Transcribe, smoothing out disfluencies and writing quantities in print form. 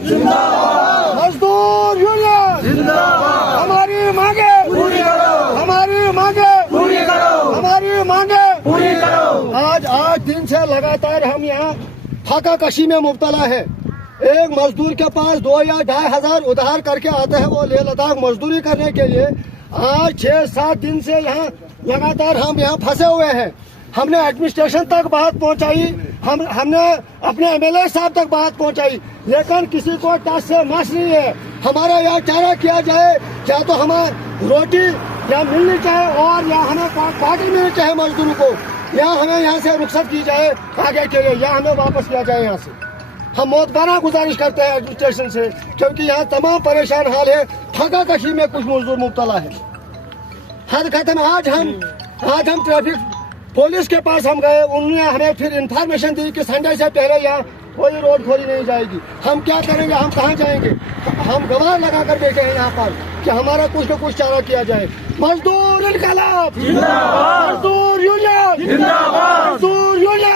मजदूर यूनियन हमारी मांगे पूरी करो, हमारी मांगे पूरी करो, हमारी मांगे पूरी करो। आज 8 दिन से लगातार हम यहाँ फाका कशी में मुब्तला है। एक मजदूर के पास 2 या 2.5 हजार उधार करके आता है, वो लेह लद्दाख मजदूरी करने के लिए। आज 6-7 दिन से यहाँ लगातार हम यहाँ फंसे हुए हैं। हमने एडमिनिस्ट्रेशन तक बात पहुंचाई, हमने अपने एमएलए साहब तक बात पहुंचाई, लेकिन किसी को टस से मस नहीं है। हमारा यहाँ चारा किया जाए, या तो हमें रोटी या मिलनी चाहिए और या हमें क्वार्टर मिलनी चाहिए मजदूरों को, या हमें यहाँ से रुखसत की जाए आगे के लिए, या हमें वापस किया जाए यहाँ से। हम मोतबारा गुजारिश करते हैं एडमिनिस्ट्रेशन से, क्योंकि यहाँ तमाम परेशान हाल है। फाका कशी में कुछ मजदूर मुब्तला है। हद खत्म। आज हम ट्रैफिक पुलिस के पास हम गए, उन्होंने हमें फिर इंफॉर्मेशन दी कि संडे से पहले यहाँ कोई रोड खोली नहीं जाएगी। हम क्या करेंगे, हम कहाँ जाएंगे? हम गवाह लगा कर बैठे हैं यहाँ पर कि हमारा कुछ न कुछ चारा किया जाए। मजदूर इनकलाब जिंदाबाद, मजदूर यूनियन जिंदाबाद, मजदूर यूनियन